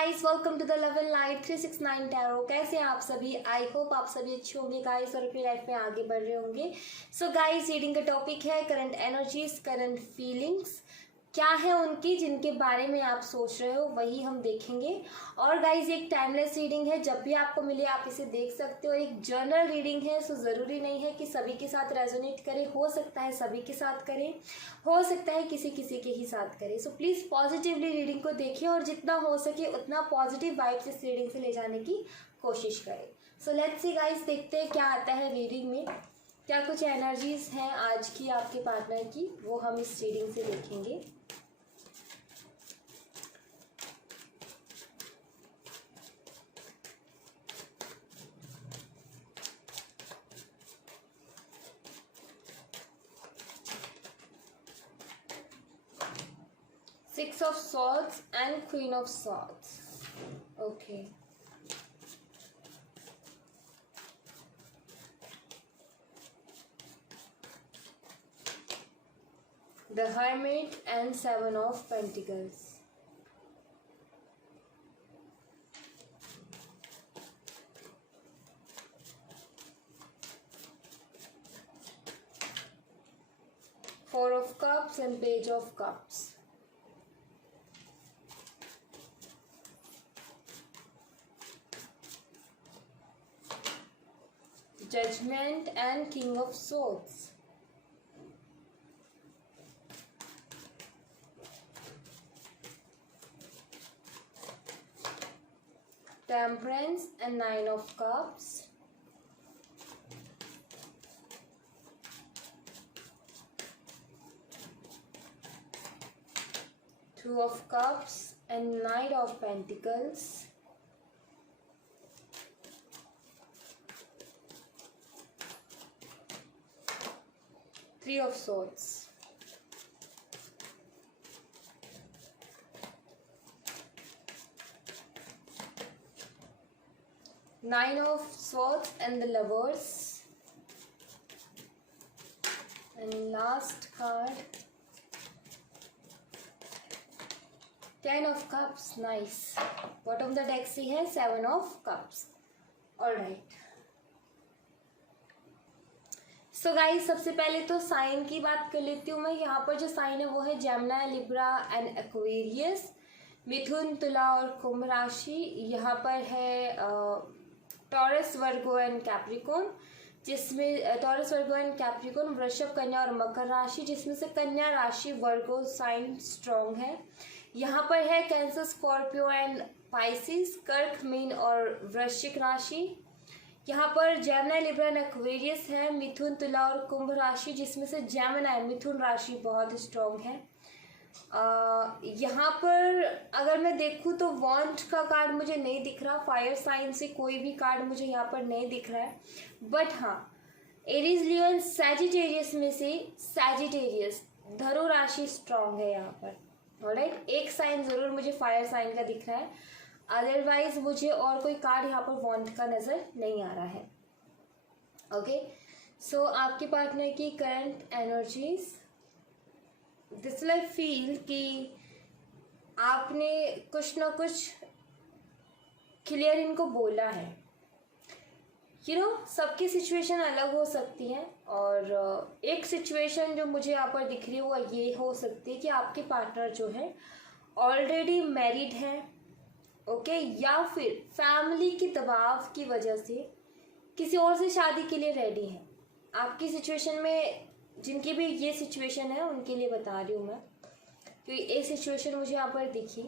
Guys, welcome to the love and light 369 tarot. कैसे हैं आप सभी? आई होप आप सभी अच्छे होंगे गाइस और अपनी लाइफ में आगे बढ़ रहे होंगे। सो गाइस, रीडिंग का टॉपिक है करंट एनर्जीज, करंट फीलिंग्स क्या है उनकी, जिनके बारे में आप सोच रहे हो वही हम देखेंगे। और गाइज एक टाइमलेस रीडिंग है, जब भी आपको मिले आप इसे देख सकते हो। एक जर्नल रीडिंग है, सो ज़रूरी नहीं है कि सभी के साथ रेजोनेट करे। हो सकता है सभी के साथ करे, हो सकता है किसी किसी के ही साथ करे। सो प्लीज़ पॉजिटिवली रीडिंग को देखें और जितना हो सके उतना पॉजिटिव वाइब्स इस रीडिंग से ले जाने की कोशिश करें। सो लेट्स सी गाइज, देखते हैं क्या आता है रीडिंग में। क्या कुछ एनर्जीज हैं आज की आपके पार्टनर की, वो हम इस रीडिंग से देखेंगे। Six of Swords and Queen of Swords. Okay. The Hermit and Seven of Pentacles. Four of Cups and Page of Cups. Judgment and King of Swords. Temperance and Nine of Cups. Two of Cups and Knight of Pentacles. Three of Swords. Nine of Swords and the Lovers. And last card, Ten of Cups. Nice. Bottom of the deck से है Seven of Cups. Alright. So guys, सबसे पहले तो sign की बात कर लेती हूँ मैं। यहाँ पर जो साइन है वो है जेमिनी, लिब्रा एंड एक्वेरियस। मिथुन, तुला और कुंभ राशि। यहाँ पर है टॉरस, वर्गो एंड कैप्रिकॉन, जिसमें टॉरस, वर्गो एंड कैप्रिकॉन, वृषभ, कन्या और मकर राशि, जिसमें से कन्या राशि वर्गो साइन स्ट्रॉन्ग है। यहाँ पर है कैंसर, स्कॉर्पियो एंड पाइसिस, कर्क, मीन और वृश्चिक राशि। यहाँ पर जेमिनी, लिब्रा एंड एक्वेरियस है। मिथुन, तुला और कुंभ राशि, जिसमें से जेमिनी, मिथुन राशि बहुत स्ट्रॉन्ग है। यहाँ पर अगर मैं देखूँ तो वॉन्ट का कार्ड मुझे नहीं दिख रहा। फायर साइन से कोई भी कार्ड मुझे यहाँ पर नहीं दिख रहा है। बट हाँ, एरीज, लियो एंड सैजिटेरियस में से सैजिटेरियस, धनु राशि स्ट्रॉन्ग है यहाँ पर। ऑलराइट, एक साइन ज़रूर मुझे फायर साइन का दिख रहा है, अदरवाइज मुझे और कोई कार्ड यहाँ पर वॉन्ट का नज़र नहीं आ रहा है। ओके, सो आपके पार्टनर की current energies, this will I feel कि आपने कुछ ना कुछ क्लियर इनको बोला है। सबकी सिचुएशन अलग हो सकती है और एक सिचुएशन जो मुझे यहाँ पर दिख रही है वो ये हो सकती है कि आपके पार्टनर जो है ऑलरेडी मैरिड है, ओके, या फिर फैमिली की दबाव की वजह से किसी और से शादी के लिए रेडी है। आपकी सिचुएशन में जिनकी भी ये सिचुएशन है उनके लिए बता रही हूँ मैं, क्योंकि एक सिचुएशन मुझे यहाँ पर दिखी।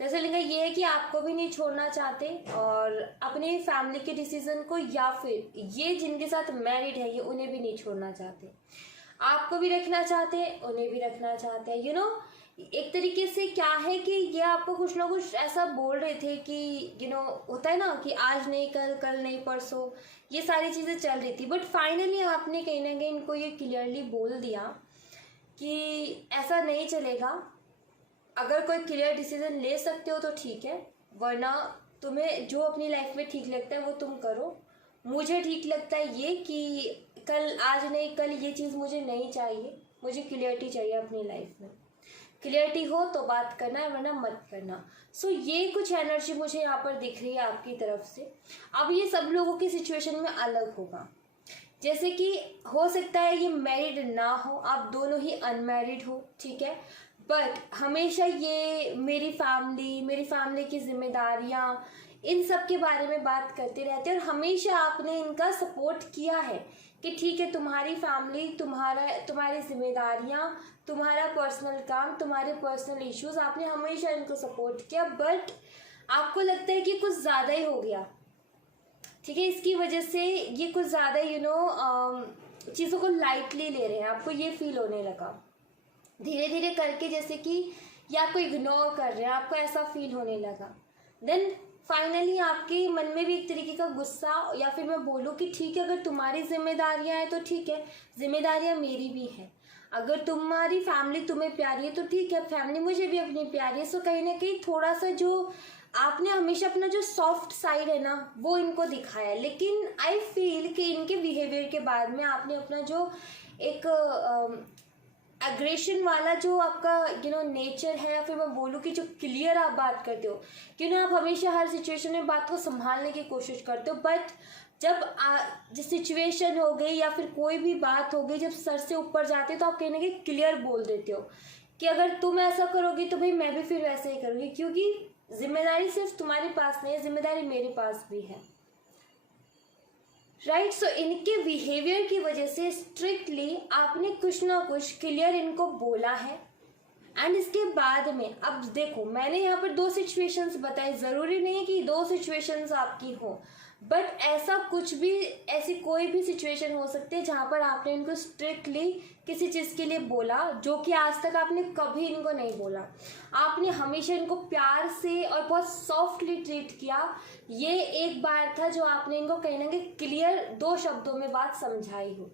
दरअसल ये है कि आपको भी नहीं छोड़ना चाहते और अपने फैमिली के डिसीजन को, या फिर ये जिनके साथ मैरिड है ये उन्हें भी नहीं छोड़ना चाहते। आपको भी रखना चाहते हैं, उन्हें भी रखना चाहते हैं। एक तरीके से क्या है कि ये आपको कुछ ना कुछ ऐसा बोल रहे थे कि होता है ना कि आज नहीं कल, कल नहीं परसों, ये सारी चीज़ें चल रही थी। बट फाइनली आपने कहीं ना कहीं इनको ये क्लियरली बोल दिया कि ऐसा नहीं चलेगा। अगर कोई क्लियर डिसीजन ले सकते हो तो ठीक है, वरना तुम्हें जो अपनी लाइफ में ठीक लगता है वो तुम करो। मुझे ठीक लगता है ये कि कल, आज नहीं कल, ये चीज़ मुझे नहीं चाहिए। मुझे क्लियरिटी चाहिए अपनी लाइफ में। क्लियरिटी हो तो बात करना है, वरना मत करना। सो ये कुछ एनर्जी मुझे यहाँ पर दिख रही है आपकी तरफ से। अब ये सब लोगों की सिचुएशन में अलग होगा। जैसे कि हो सकता है ये मैरिड ना हो, आप दोनों ही अनमैरिड हो, ठीक है, बट हमेशा ये मेरी फैमिली की जिम्मेदारियाँ, इन सब के बारे में बात करते रहते हैं और हमेशा आपने इनका सपोर्ट किया है कि ठीक है, तुम्हारी फैमिली, तुम्हारी जिम्मेदारियाँ, तुम्हारा पर्सनल काम, तुम्हारे पर्सनल इश्यूज, आपने हमेशा इनको सपोर्ट किया। बट आपको लगता है कि कुछ ज़्यादा ही हो गया, ठीक है, इसकी वजह से ये कुछ ज़्यादा चीज़ों को लाइटली ले रहे हैं, आपको ये फील होने लगा धीरे धीरे करके, जैसे कि ये आपको इग्नोर कर रहे हैं, आपको ऐसा फील होने लगा। देन फाइनली आपके मन में भी एक तरीके का गुस्सा, या फिर मैं बोलूँ कि ठीक है, अगर तुम्हारी जिम्मेदारियां हैं तो ठीक है, जिम्मेदारियां मेरी भी हैं। अगर तुम्हारी फैमिली तुम्हें प्यारी है तो ठीक है, फैमिली मुझे भी अपनी प्यारी है। सो कहीं ना कहीं थोड़ा सा जो आपने हमेशा अपना जो सॉफ्ट साइड है ना, वो इनको दिखाया है। लेकिन आई फील कि इनके बिहेवियर के बाद में आपने अपना जो एक एग्रेशन वाला जो आपका नेचर है, या फिर मैं बोलूँ कि जो क्लियर आप बात करते हो, आप हमेशा हर सिचुएशन में बात को संभालने की कोशिश करते हो, बट जब जो सिचुएशन हो गई या फिर कोई भी बात हो गई, जब सर से ऊपर जाते हो तो आप कहीं ना कहीं क्लियर बोल देते हो कि अगर तुम ऐसा करोगी तो भाई मैं भी फिर वैसे ही करूँगी, क्योंकि जिम्मेदारी सिर्फ तुम्हारे पास नहीं है, जिम्मेदारी मेरे पास भी है, राइट। सो इनके बिहेवियर की वजह से स्ट्रिक्टली आपने कुछ ना कुछ क्लियर इनको बोला है। एंड इसके बाद में अब देखो, मैंने यहाँ पर 2 सिचुएशंस बताई, ज़रूरी नहीं है कि 2 सिचुएशंस आपकी हो, बट ऐसा कुछ भी, ऐसी कोई भी सिचुएशन हो सकती है जहाँ पर आपने इनको स्ट्रिक्टली किसी चीज़ के लिए बोला, जो कि आज तक आपने कभी इनको नहीं बोला। आपने हमेशा इनको प्यार से और बहुत सॉफ्टली ट्रीट किया। ये एक बार था जो आपने इनको कहीं ना कहीं क्लियर 2 शब्दों में बात समझाई हो,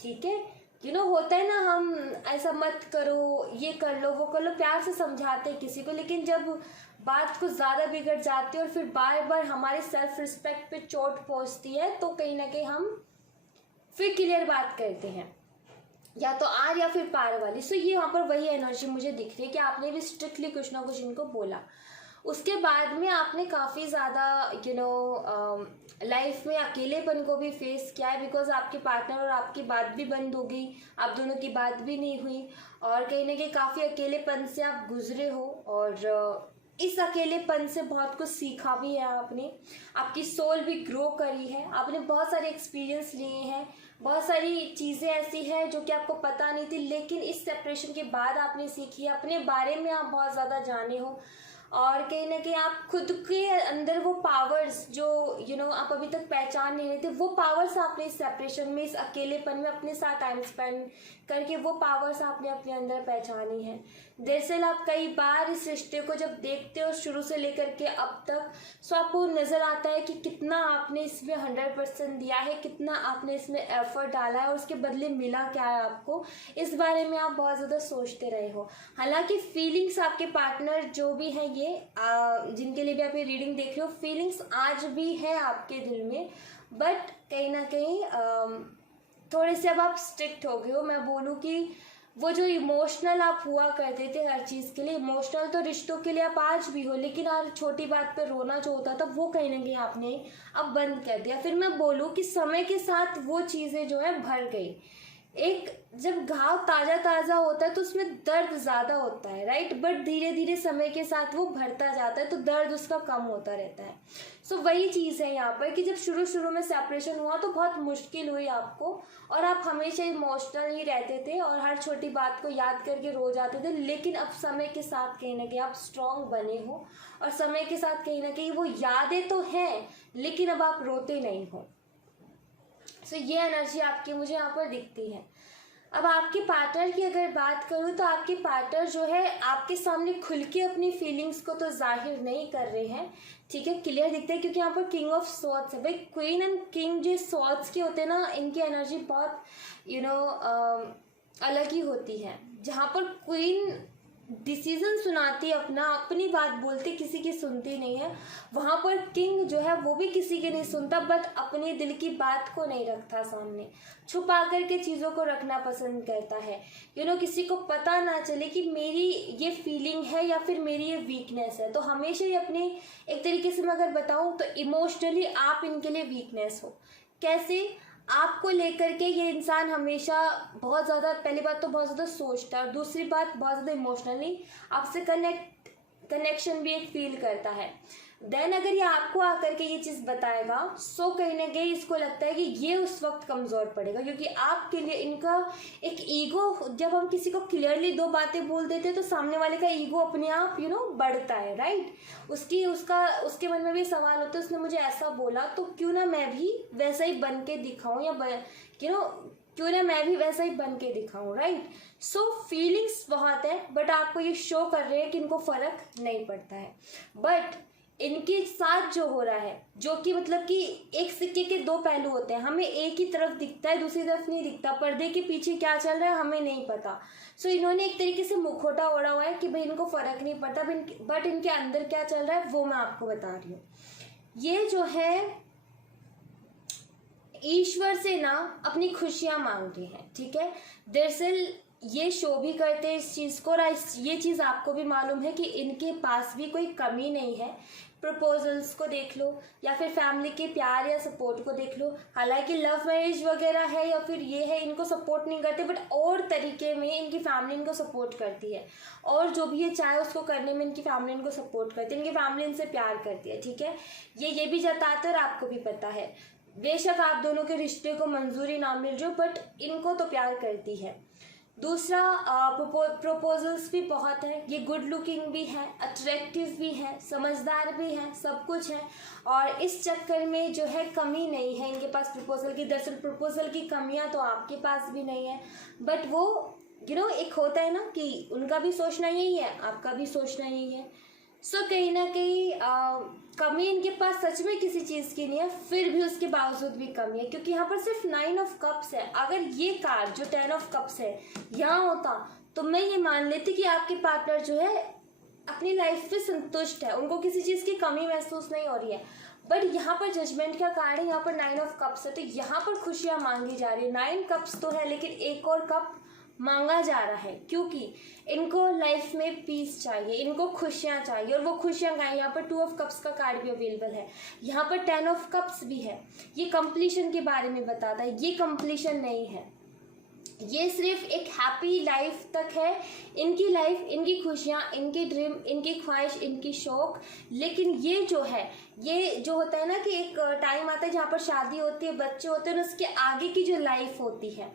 ठीक है। होता है ना, हम ऐसा मत करो, ये कर लो, वो कर लो, प्यार से समझाते हैं किसी को, लेकिन जब बात कुछ ज़्यादा बिगड़ जाती है और फिर बार बार हमारे सेल्फ रिस्पेक्ट पे चोट पहुंचती है, तो कहीं ना कहीं हम फिर क्लियर बात करते हैं, या तो आर या फिर पार वाली। सो ये यहाँ पर वही एनर्जी मुझे दिख रही है कि आपने भी स्ट्रिक्टली कुछ ना कुछ इनको बोला। उसके बाद में आपने काफ़ी ज़्यादा लाइफ में अकेलेपन को भी फेस किया है, बिकॉज आपके पार्टनर और आपकी बात भी बंद हो गई, आप दोनों की बात भी नहीं हुई, और कहीं ना कहीं काफ़ी अकेलेपन से आप गुजरे हो, और इस अकेलेपन से बहुत कुछ सीखा भी है आपने, आपकी सोल भी ग्रो करी है, आपने बहुत सारे एक्सपीरियंस लिए हैं, बहुत सारी चीज़ें ऐसी हैं जो कि आपको पता नहीं थी, लेकिन इस सेपरेशन के बाद आपने सीखी है, अपने बारे में आप बहुत ज़्यादा जाने हो, और कहीं ना कहीं आप खुद के अंदर वो पावर्स जो आप अभी तक पहचान नहीं रहे थे, वो पावर्स आपने इस सेपरेशन में, इस अकेलेपन में अपने साथ टाइम स्पेंड करके वो पावर्स आपने अपने अंदर पहचानी है। दरअसल आप कई बार इस रिश्ते को जब देखते हो शुरू से लेकर के अब तक, सो आपको नज़र आता है कि कितना आपने इसमें 100% दिया है, कितना आपने इसमें एफर्ट डाला है, और उसके बदले मिला क्या है आपको, इस बारे में आप बहुत ज़्यादा सोचते रहे हो। हालांकि फीलिंग्स आपके पार्टनर जो भी हैं, ये जिनके लिए भी आप ये रीडिंग देख रहे हो, फीलिंग्स आज भी है आपके दिल में, बट कहीं ना कहीं थोड़े से अब आप स्ट्रिक्ट हो गए हो। मैं बोलूँ कि वो जो इमोशनल आप हुआ करते थे हर चीज़ के लिए, इमोशनल तो रिश्तों के लिए आप आज भी हो, लेकिन हर छोटी बात पे रोना जो होता था वो कहीं ना कहीं आपने अब बंद कर दिया। फिर मैं बोलूँ कि समय के साथ वो चीज़ें जो है भर गई। एक जब घाव ताज़ा ताज़ा होता है तो उसमें दर्द ज़्यादा होता है, राइट, बट धीरे धीरे समय के साथ वो भरता जाता है तो दर्द उसका कम होता रहता है। सो वही चीज़ है यहाँ पर कि जब शुरू में सेपरेशन हुआ तो बहुत मुश्किल हुई आपको, और आप हमेशा इमोशनल ही रहते थे और हर छोटी बात को याद करके रो जाते थे, लेकिन अब समय के साथ कहीं ना कहीं आप स्ट्रॉन्ग बने हो, और समय के साथ कहीं ना कहीं वो यादें तो हैं लेकिन अब आप रोते नहीं हो। सो ये एनर्जी आपकी मुझे यहाँ पर दिखती है। अब आपके पार्टनर की अगर बात करूँ तो आपके पार्टनर जो है आपके सामने खुल के अपनी फीलिंग्स को तो जाहिर नहीं कर रहे हैं, ठीक है, क्लियर दिखता है, क्योंकि यहाँ पर किंग ऑफ स्वॉर्ड्स है। भाई क्वीन एंड किंग जो स्वॉर्ड्स के होते हैं ना, इनकी एनर्जी बहुत अलग ही होती है। जहाँ पर क्वीन डिसीजन सुनाती अपना, अपनी बात बोलती, किसी की सुनती नहीं है। वहाँ पर किंग जो है वो भी किसी की नहीं सुनता, बट अपने दिल की बात को नहीं रखता सामने, छुपा करके चीज़ों को रखना पसंद करता है। किसी को पता ना चले कि मेरी ये फीलिंग है या फिर मेरी ये वीकनेस है। तो हमेशा ही अपने, एक तरीके से मैं अगर बताऊँ तो इमोशनली आप इनके लिए वीकनेस हो। कैसे? आपको लेकर के ये इंसान हमेशा बहुत ज़्यादा, पहली बात तो बहुत ज़्यादा सोचता है, और दूसरी बात बहुत ज़्यादा इमोशनली आपसे कनेक्शन भी एक फील करता है। देन अगर ये आपको आकर के ये चीज़ बताएगा, सो कहीं ना कहीं इसको लगता है कि ये उस वक्त कमज़ोर पड़ेगा, क्योंकि आपके लिए इनका एक ईगो, जब हम किसी को क्लियरली दो बातें बोल देते हैं तो सामने वाले का ईगो अपने आप बढ़ता है, राइट। उसके मन में भी सवाल होता है, उसने मुझे ऐसा बोला तो क्यों ना मैं भी वैसा ही बन के दिखाऊं, या क्यों ना मैं भी वैसा ही बन के दिखाऊं, राइट। सो फीलिंग्स बहुत है, बट आपको ये शो कर रहे हैं कि इनको फर्क नहीं पड़ता है। बट इनके साथ जो हो रहा है, जो कि मतलब कि एक सिक्के के दो पहलू होते हैं, हमें एक ही तरफ दिखता है, दूसरी तरफ नहीं दिखता, पर्दे के पीछे क्या चल रहा है हमें नहीं पता। सो इन्होंने एक तरीके से मुखौटा ओढ़ा हुआ है कि भाई इनको फर्क नहीं पड़ता, बट इनके अंदर क्या चल रहा है वो मैं आपको बता रही हूँ। ये जो है ईश्वर से ना अपनी खुशियां मांगते हैं, ठीक है। दरअसल ये शो भी करते हैं इस चीज़ को, और ये चीज़ आपको भी मालूम है कि इनके पास भी कोई कमी नहीं है। प्रपोजल्स को देख लो, या फिर फैमिली के प्यार या सपोर्ट को देख लो। हालांकि लव मैरिज वगैरह है या फिर ये है, इनको सपोर्ट नहीं करते, बट और तरीके में इनकी फैमिली इनको सपोर्ट करती है, और जो भी ये चाहे उसको करने में इनकी फैमिली इनको सपोर्ट करती है, इनकी फैमिली इनसे प्यार करती है, ठीक है। ये भी जताते और आपको भी पता है। बेशक आप दोनों के रिश्ते को मंजूरी ना मिल जाए, बट इनको तो प्यार करती है। दूसरा, प्रपोजल्स भी बहुत है। ये गुड लुकिंग भी है, अट्रैक्टिव भी है, समझदार भी है, सब कुछ है, और इस चक्कर में जो है कमी नहीं है इनके पास प्रपोजल की। दरअसल प्रपोजल की कमियां तो आपके पास भी नहीं है, बट वो एक होता है ना कि उनका भी सोचना यही है, आपका भी सोचना यही है। सो कहीं ना कहीं कमी इनके पास सच में किसी चीज़ की नहीं है, फिर भी उसके बावजूद भी कमी है, क्योंकि यहाँ पर सिर्फ 9 ऑफ कप्स है। अगर ये कार्ड जो 10 ऑफ कप्स है यहाँ होता तो मैं ये मान लेती कि आपके पार्टनर जो है अपनी लाइफ पे संतुष्ट है, उनको किसी चीज़ की कमी महसूस नहीं हो रही है। बट यहाँ पर जजमेंट का कार्ड है, यहाँ पर 9 ऑफ कप्स है, तो यहाँ पर खुशियाँ मांगी जा रही है। 9 कप्स तो है, लेकिन एक और कप मांगा जा रहा है, क्योंकि इनको लाइफ में पीस चाहिए, इनको खुशियाँ चाहिए, और वो खुशियाँ कहाँ हैं? यहाँ पर 2 ऑफ कप्स का कार्ड भी अवेलेबल है, यहाँ पर 10 ऑफ कप्स भी है। ये कंप्लीशन के बारे में बताता है, ये कंप्लीशन नहीं है, ये सिर्फ एक हैप्पी लाइफ तक है। इनकी लाइफ, इनकी खुशियाँ, इनकी ड्रीम, इनकी ख्वाहिश, इनकी शौक। लेकिन ये जो होता है ना कि एक टाइम आता है जहाँ पर शादी होती है, बच्चे होते हैं, और उसके आगे की जो लाइफ होती है,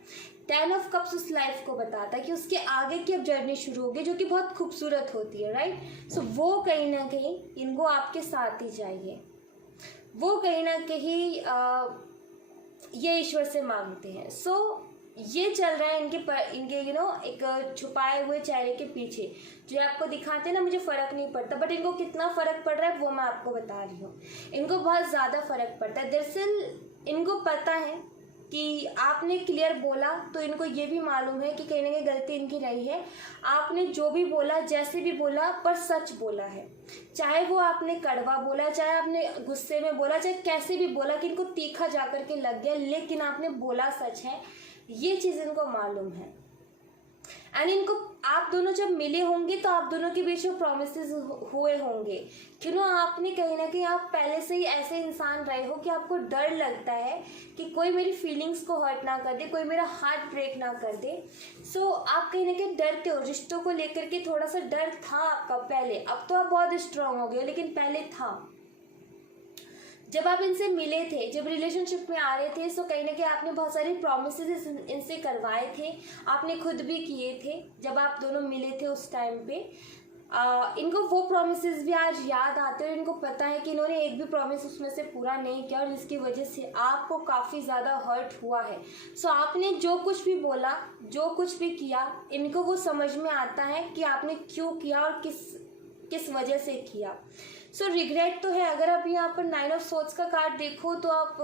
10 ऑफ कप्स उस लाइफ को बताता है कि उसके आगे की अब जर्नी शुरू होगी, जो कि बहुत खूबसूरत होती है, राइट। सो वो कहीं ना कहीं इनको आपके साथ ही चाहिए, वो कहीं ना कहीं ये ईश्वर से मांगते हैं। सो ये चल रहा है इनके एक छुपाए हुए चेहरे के पीछे, जो आपको दिखाते हैं ना मुझे फर्क नहीं पड़ता, बट इनको कितना फर्क पड़ रहा है वो मैं आपको बता रही हूँ। इनको बहुत ज़्यादा फर्क पड़ता है। दरअसल इनको पता है कि आपने क्लियर बोला, तो इनको ये भी मालूम है कि कहीं ना कहीं गलती इनकी रही है। आपने जो भी बोला, जैसे भी बोला, पर सच बोला है, चाहे वो आपने कड़वा बोला, चाहे आपने गुस्से में बोला, चाहे कैसे भी बोला कि इनको तीखा जाकर के लग गया, लेकिन आपने बोला सच है, ये चीज़ इनको मालूम है। एंड इनको आप दोनों जब मिले होंगे तो आप दोनों के बीच में प्रोमिसेस हुए होंगे, क्यों आपने कहीं ना कहीं आप पहले से ही ऐसे इंसान रहे हो कि आपको डर लगता है कि कोई मेरी फीलिंग्स को हर्ट ना कर दे, कोई मेरा हार्ट ब्रेक ना कर दे। सो आप कहीं ना कहीं डरते हो, रिश्तों को लेकर के थोड़ा सा डर था आपका पहले, अब तो आप बहुत स्ट्रांग हो गए, लेकिन पहले था। जब आप इनसे मिले थे, जब रिलेशनशिप में आ रहे थे, सो कहीं ना कहीं आपने बहुत सारे प्रोमिसेस इनसे करवाए थे, आपने खुद भी किए थे जब आप दोनों मिले थे उस टाइम पे। इनको वो प्रोमिसेस भी आज याद आते हैं, और इनको पता है कि इन्होंने एक भी प्रॉमिस उसमें से पूरा नहीं किया, और जिसकी वजह से आपको काफ़ी ज़्यादा हर्ट हुआ है। सो आपने जो कुछ भी बोला, जो कुछ भी किया, इनको वो समझ में आता है कि आपने क्यों किया और किस वजह से किया। सो रिग्रेट तो है। अगर आप यहाँ पर 9 ऑफ सोर्ड्स का कार्ड देखो तो आप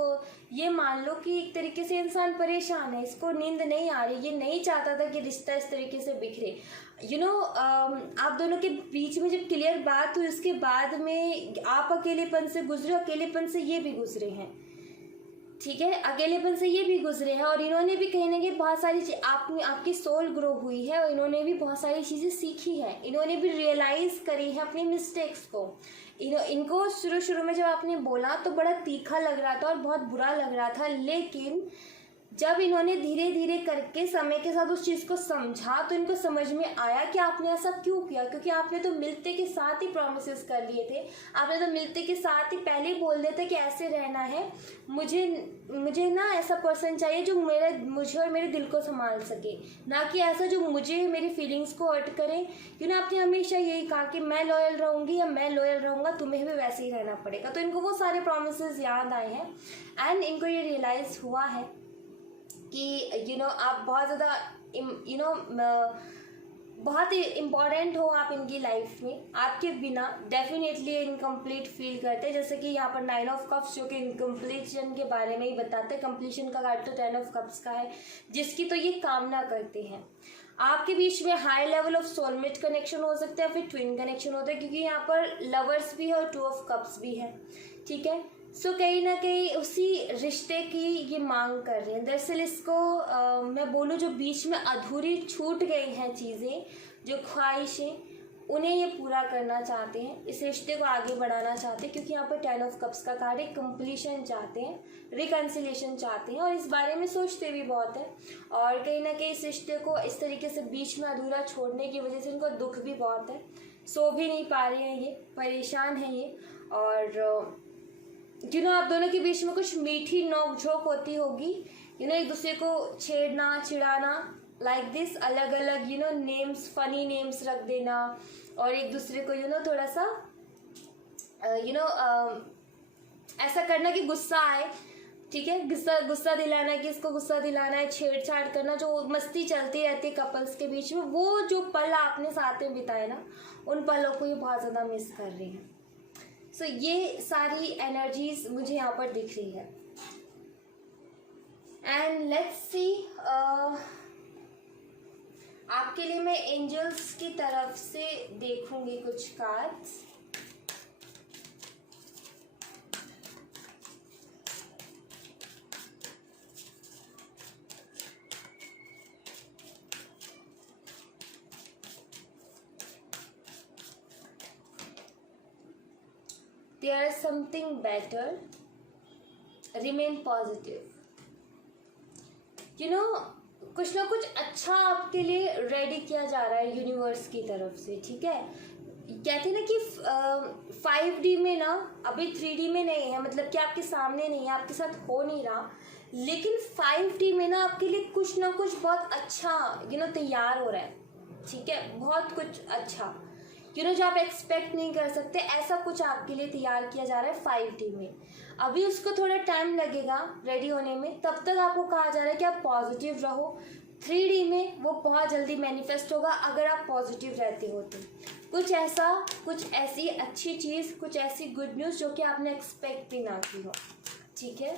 ये मान लो कि एक तरीके से इंसान परेशान है, इसको नींद नहीं आ रही, ये नहीं चाहता था कि रिश्ता इस तरीके से बिखरे। आप दोनों के बीच में जब क्लियर बात हुई उसके बाद में आप अकेलेपन से गुजरे, अकेलेपन से ये भी गुजरे हैं, ठीक है, अकेलेपन से ये भी गुजरे हैं। और इन्होंने भी कहीं ना कहीं बहुत सारी आपकी सोल ग्रो हुई है और इन्होंने भी बहुत सारी चीज़ें सीखी हैं, इन्होंने भी रियलाइज़ करी है अपनी मिस्टेक्स को। इनको शुरू में जब आपने बोला तो बड़ा तीखा लग रहा था और बहुत बुरा लग रहा था, लेकिन जब इन्होंने धीरे धीरे करके समय के साथ उस चीज़ को समझा तो इनको समझ में आया कि आपने ऐसा क्यों किया, क्योंकि आपने तो मिलते के साथ ही प्रॉमिसेस कर लिए थे, आपने तो मिलते के साथ ही पहले ही बोल दिया था कि ऐसे रहना है, मुझे ना ऐसा पर्सन चाहिए जो मुझे और मेरे दिल को संभाल सके, ना कि ऐसा जो मुझे मेरी फीलिंग्स को हर्ट करे। आपने हमेशा यही कहा कि मैं लॉयल रहूँगी या मैं लॉयल रहूँगा, तुम्हें भी वैसे ही रहना पड़ेगा। तो इनको वो सारे प्रॉमिसेस याद आए हैं एंड इनको ये रियलाइज़ हुआ है कि आप बहुत ज़्यादा बहुत ही इम्पॉर्टेंट हो आप इनकी लाइफ में, आपके बिना डेफिनेटली इनकम्प्लीट फील करते हैं। जैसे कि यहाँ पर 9 ऑफ कप्स जो कि इनकम्प्लीशन के बारे में ही बताते हैं, कंप्लीशन का कार्ड तो 10 ऑफ कप्स का है, जिसकी तो ये कामना करते हैं। आपके बीच में high level of soulmate connection हो सकता है, फिर ट्विन कनेक्शन होता है, क्योंकि यहाँ पर लवर्स भी है और 2 ऑफ कप्स भी है, ठीक है। सो कहीं ना कहीं उसी रिश्ते की ये मांग कर रहे हैं। दरअसल इसको मैं बोलूँ जो बीच में अधूरी छूट गई हैं चीज़ें, जो ख्वाहिशें, उन्हें ये पूरा करना चाहते हैं, इस रिश्ते को आगे बढ़ाना चाहते हैं, क्योंकि यहाँ पर 10 ऑफ कप्स का कार्ड है, कंप्लीशन चाहते हैं, रिकन्सिलेशन चाहते हैं और इस बारे में सोचते भी बहुत है। और कहीं ना कहीं इस रिश्ते को इस तरीके से बीच में अधूरा छोड़ने की वजह से इनको दुख भी बहुत है, सो भी नहीं पा रहे हैं, ये परेशान हैं ये। और आप दोनों के बीच में कुछ मीठी नोक झोंक होती होगी, एक दूसरे को छेड़ना चिढ़ाना, लाइक दिस, अलग अलग नेम्स, फनी नेम्स रख देना और एक दूसरे को थोड़ा सा ऐसा करना कि गुस्सा आए, ठीक है, गुस्सा दिलाना कि इसको गुस्सा दिलाना है, छेड़छाड़ करना, जो मस्ती चलती रहती है कपल्स के बीच में, वो जो पल आपने साथ में बिताए ना, उन पलों को ये बहुत ज़्यादा मिस कर रहे हैं। सो ये सारी एनर्जीज मुझे यहाँ पर दिख रही है एंड लेट्स सी, आपके लिए मैं एंजल्स की तरफ से देखूंगी कुछ cards. There is something better. Remain positive. कुछ ना कुछ अच्छा आपके लिए रेडी किया जा रहा है यूनिवर्स की तरफ से, ठीक है। कहते हैं ना कि 5D में ना, अभी 3D में नहीं है, मतलब कि आपके सामने नहीं है, आपके साथ हो नहीं रहा, लेकिन 5D में ना आपके लिए कुछ ना कुछ बहुत अच्छा तैयार हो रहा है, ठीक है, बहुत कुछ अच्छा जो आप एक्सपेक्ट नहीं कर सकते, ऐसा कुछ आपके लिए तैयार किया जा रहा है 5D में। अभी उसको थोड़ा टाइम लगेगा रेडी होने में, तब तक आपको कहा जा रहा है कि आप पॉजिटिव रहो। 3D में वो बहुत जल्दी मैनिफेस्ट होगा अगर आप पॉजिटिव रहते हो तो। कुछ ऐसी अच्छी चीज़, कुछ ऐसी गुड न्यूज़ जो कि आपने एक्सपेक्ट भी ना की हो, ठीक है।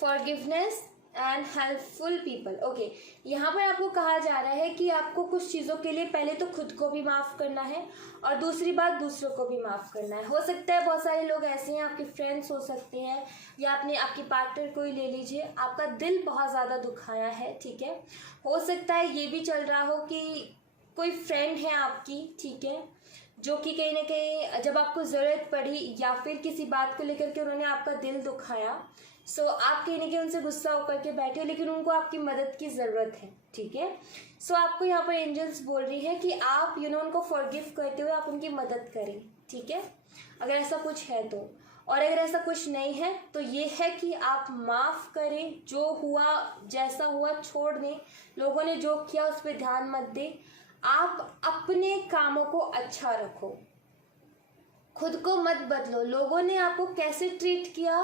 Forgiveness and helpful people, okay. यहाँ पर आपको कहा जा रहा है कि आपको कुछ चीज़ों के लिए पहले तो खुद को भी माफ़ करना है और दूसरी बात दूसरों को भी माफ़ करना है। हो सकता है बहुत सारे लोग ऐसे हैं, आपके फ्रेंड्स हो सकते हैं या आपकी पार्टनर को ही ले लीजिए, आपका दिल बहुत ज़्यादा दुखाया है, ठीक है। हो सकता है ये भी चल रहा हो कि कोई फ्रेंड है आपकी, ठीक है, जो कि कहीं ना कहीं जब आपको ज़रूरत पड़ी या फिर किसी बात को लेकर के उन्होंने आपका दिल दुखाया, सो आप कहीं ना कहीं उनसे गुस्सा होकर के बैठे हो, लेकिन उनको आपकी मदद की ज़रूरत है, ठीक है। सो आपको यहाँ पर एंजल्स बोल रही है कि आप उनको फॉरगिव करते हुए आप उनकी मदद करें, ठीक है, अगर ऐसा कुछ है तो। और अगर ऐसा कुछ नहीं है तो ये है कि आप माफ़ करें, जो हुआ जैसा हुआ छोड़ दें, लोगों ने जो किया उस पर ध्यान मत दें, आप अपने कामों को अच्छा रखो, खुद को मत बदलो। लोगों ने आपको कैसे ट्रीट किया,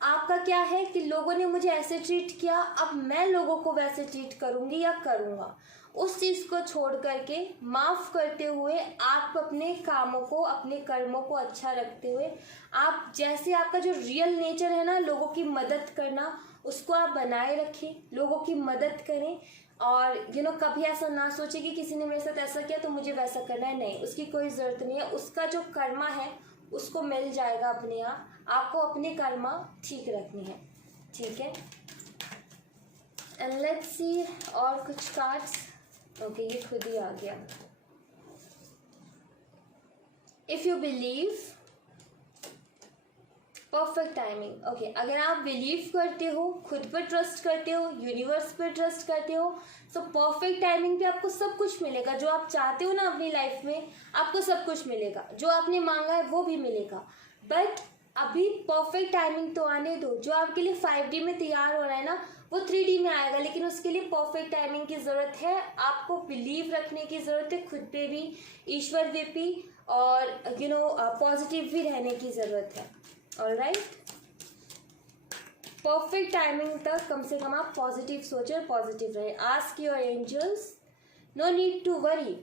आपका क्या है कि लोगों ने मुझे ऐसे ट्रीट किया, अब मैं लोगों को वैसे ट्रीट करूंगी या करूंगा, उस चीज़ को छोड़ करके माफ़ करते हुए आप अपने कामों को, अपने कर्मों को अच्छा रखते हुए आप जैसे आपका जो रियल नेचर है ना, लोगों की मदद करना, उसको आप बनाए रखें, लोगों की मदद करें। और कभी ऐसा ना सोचे कि किसी ने मेरे साथ ऐसा किया तो मुझे वैसा करना है, नहीं, उसकी कोई ज़रूरत नहीं है। उसका जो कर्मा है उसको मिल जाएगा अपने आप। आपको अपनी कर्मा ठीक रखनी है, ठीक है। एंड लेट्स सी और कुछ कार्ड्स। ओके, ये खुद ही आ गया। If you believe, perfect timing. Okay, अगर आप बिलीव करते हो, खुद पर ट्रस्ट करते हो, यूनिवर्स पर ट्रस्ट करते हो, तो परफेक्ट टाइमिंग पे आपको सब कुछ मिलेगा। जो आप चाहते हो ना अपनी लाइफ में, आपको सब कुछ मिलेगा। जो आपने मांगा है वो भी मिलेगा। बट अभी परफेक्ट टाइमिंग तो आने दो। जो आपके लिए 5D में तैयार हो रहा है ना, वो 3D में आएगा, लेकिन उसके लिए परफेक्ट टाइमिंग की ज़रूरत है। आपको बिलीव रखने की ज़रूरत है खुद पे भी, ईश्वर पे भी, और पॉजिटिव भी रहने की ज़रूरत है। ऑलराइट, परफेक्ट टाइमिंग तक कम से कम आप पॉजिटिव सोचें, पॉजिटिव रहे। Ask your angels, no need to worry.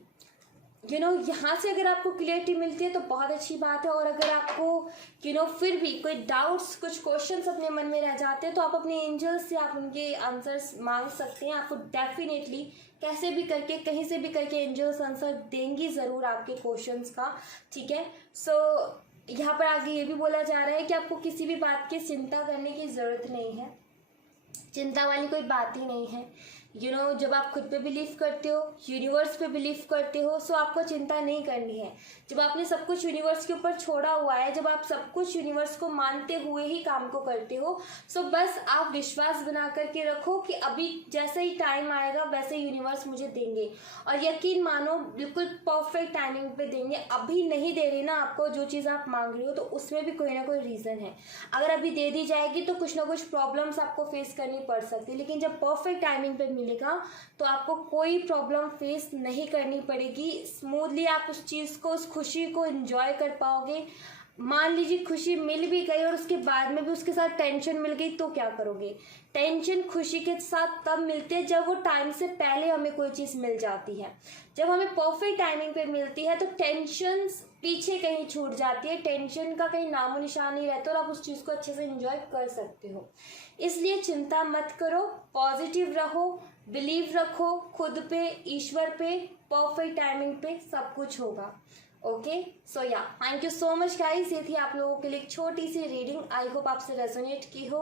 यहाँ से अगर आपको क्लियरिटी मिलती है तो बहुत अच्छी बात है। और अगर आपको फिर भी कोई डाउट्स, कुछ क्वेश्चंस अपने मन में रह जाते हैं, तो आप अपने एंजल्स से आप उनके आंसर्स मांग सकते हैं। आपको डेफिनेटली कैसे भी करके, कहीं से भी करके एंजल्स आंसर देंगी ज़रूर आपके क्वेश्चंस का, ठीक है। सो यहाँ पर आगे ये भी बोला जा रहा है कि आपको किसी भी बात की चिंता करने की ज़रूरत नहीं है। चिंता वाली कोई बात ही नहीं है। जब आप खुद पे बिलीव करते हो, यूनिवर्स पे बिलीव करते हो, सो आपको चिंता नहीं करनी है। जब आपने सब कुछ यूनिवर्स के ऊपर छोड़ा हुआ है, जब आप सब कुछ यूनिवर्स को मानते हुए ही काम को करते हो, सो बस आप विश्वास बना करके रखो कि अभी जैसे ही टाइम आएगा वैसे यूनिवर्स मुझे देंगे। और यकीन मानो, बिल्कुल परफेक्ट टाइमिंग पे देंगे। अभी नहीं दे रही ना आपको जो चीज़ आप मांग रही हो, तो उसमें भी कोई ना कोई रीज़न है। अगर अभी दे दी जाएगी तो कुछ ना कुछ प्रॉब्लम्स आपको फेस करनी पड़ सकती है, लेकिन जब परफेक्ट टाइमिंग पे मिलेगा तो आपको कोई प्रॉब्लम फेस नहीं करनी पड़ेगी। स्मूथली आप उस चीज़ को, उस खुशी को एंजॉय कर पाओगे। मान लीजिए खुशी मिल भी गई और उसके बाद में भी उसके साथ टेंशन मिल गई, तो क्या करोगे? टेंशन खुशी के साथ तब मिलती है जब वो टाइम से पहले हमें कोई चीज़ मिल जाती है। जब हमें परफेक्ट टाइमिंग पे मिलती है तो टेंशन पीछे कहीं छूट जाती है, टेंशन का कहीं नामो निशान नहीं रहता और आप उस चीज़ को अच्छे से एंजॉय कर सकते हो। इसलिए चिंता मत करो, पॉजिटिव रहो, बिलीव रखो खुद पे, ईश्वर पे, परफेक्ट टाइमिंग पे सब कुछ होगा। ओके, सो या thank you so much guys. ये थी आप लोगों के लिए एक छोटी सी रीडिंग। आई होप आपसे रेजोनेट की हो,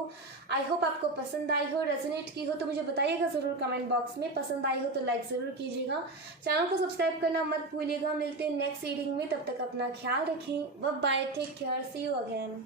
आई होप आपको पसंद आई हो। रेजोनेट की हो तो मुझे बताइएगा ज़रूर कमेंट बॉक्स में। पसंद आई हो तो लाइक ज़रूर कीजिएगा, चैनल को सब्सक्राइब करना मत भूलिएगा। मिलते हैं नेक्स्ट रीडिंग में, तब तक अपना ख्याल रखें। Bye bye, take care, see you again.